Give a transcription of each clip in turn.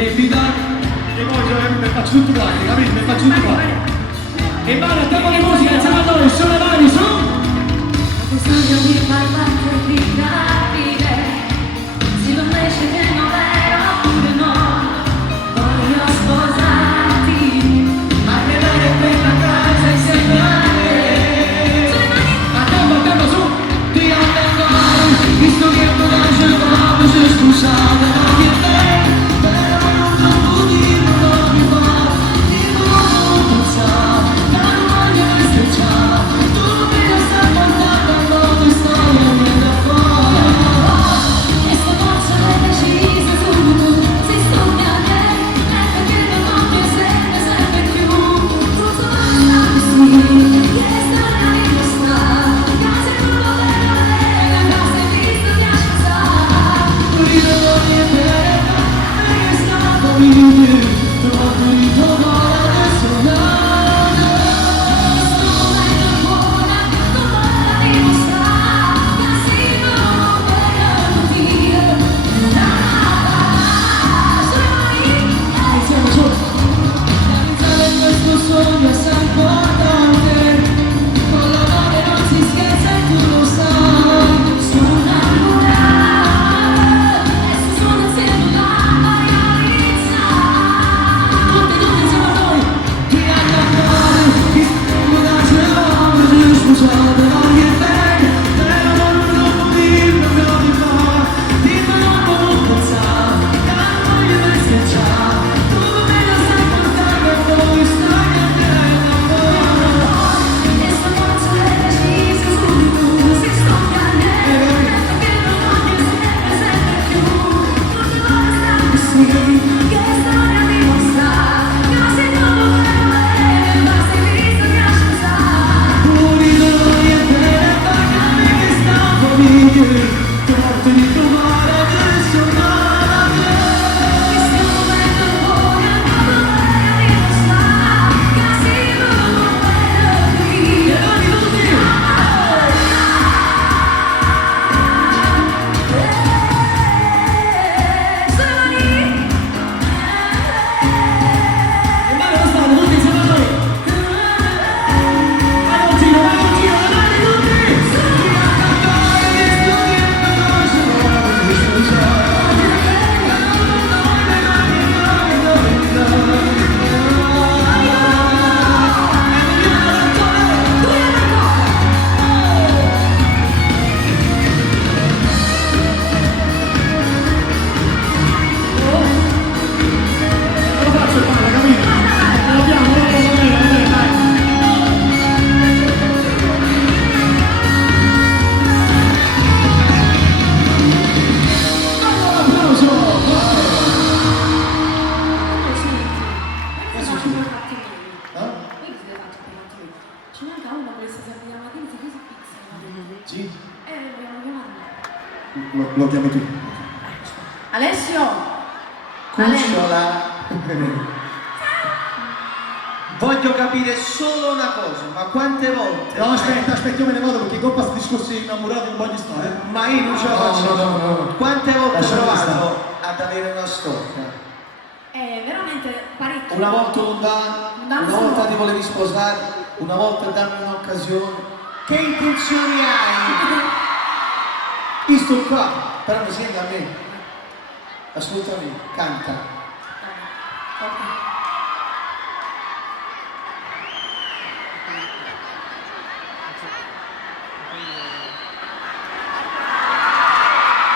baby doll. E poi mi faccio tutto quanti, capito? Mi faccio tutto quanti. E balla, tempo di musica, insieme a noi, sulle mani, su! Sogno di far battere gridabile, si non esce che non era pure no, voglio sposarti, ma vedere quella casa insieme a te. A tempo, su! Ti attendo mai, visto che non è gelato, se scusate, ma che lei, però non può dirlo, non mi fa, tipo non pensare, da non voglio essere già, tu mi la stai portando. E sta forza è decisa subito, si studia lei, perché non cambia sempre più, tutto basta così, che storia di questa, casa in una bella bella, casa in vista di ascesa. Ritorni e bella, perché stavo vivendo, troppo ritornare adesso nada. Questo momento è buona, non bella di questa, casi non bella dire, sulle mani, Insieme su! Realizzare questo sogno è assai importante, con l'amore non si scherza e tu lo sai. sono innamorata, adesso sono insieme alla realizza. Tutti insieme a noi! Ti annamorare, ti stimolare, ti scusate, ma che lei, però non può dirlo, però ti fa, ti fa non pensare, che non voglio essere già, tu me la stai portando a noi, stai a te, E sta forza è decisa subito, si studia lei, perché non voglio sempre più, tutto basta così, che storia dimostra, casi non bella, basta in vista di ascesa. puri noi e bene, pagami che stavo via, troppo di trovare adesso nada. Questo momento è buona, non bella dimostra, casi non bella dire. Sulle mani. E vai lo stato, tutti insieme a noi! Vai un giro, le mani tutti! Ti a cantare, ti studi e non conosci, ma non scusare. Lo faccio il male, capito? Lo abbiamo, va bene, dai! Allora, applauso! Ci manca una questa sera, la mattina si chiude pizza. Sì, Abbiamo chiamato. lo chiami tu. Alessio! Cucciola. Voglio capire solo una cosa, ma quante volte? No, aspetta, io me ne vado perché con questi discorsi innamorati non voglio stare. Ma io non ce la faccio. No. Quante volte ho Lasciami provato ad avere una storia? Veramente parecchio. Una volta lontano, una volta ti volevi sposare, una volta dammi un'occasione. Che intenzioni hai? Io sto qua, però mi senti a me. Ascoltami, canta. Ok.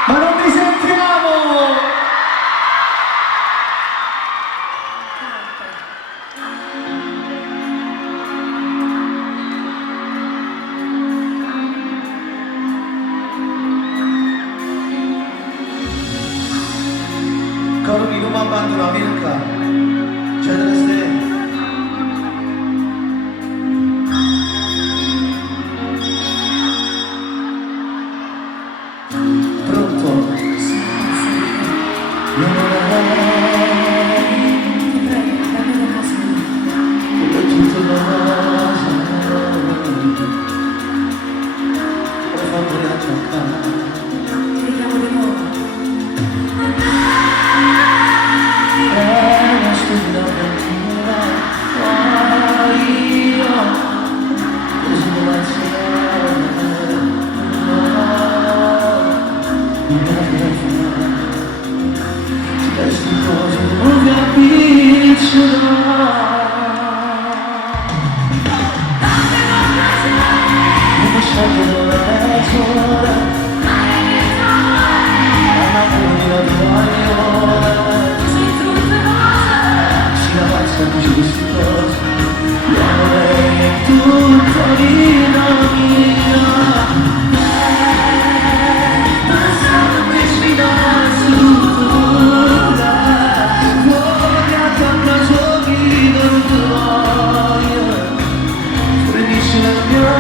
Ma non mi sentiamo! Corri, non mi abbandona, vieni qua. C'è delle stelle. Pronto? Queste cose non capiscono. Non scegliere la mezz'ora, ma la si avanza di giusti cose, lei è tutta vita mia. Pensando che ci dà su tutta, voglio tanta giochi del tuo, finisce la mia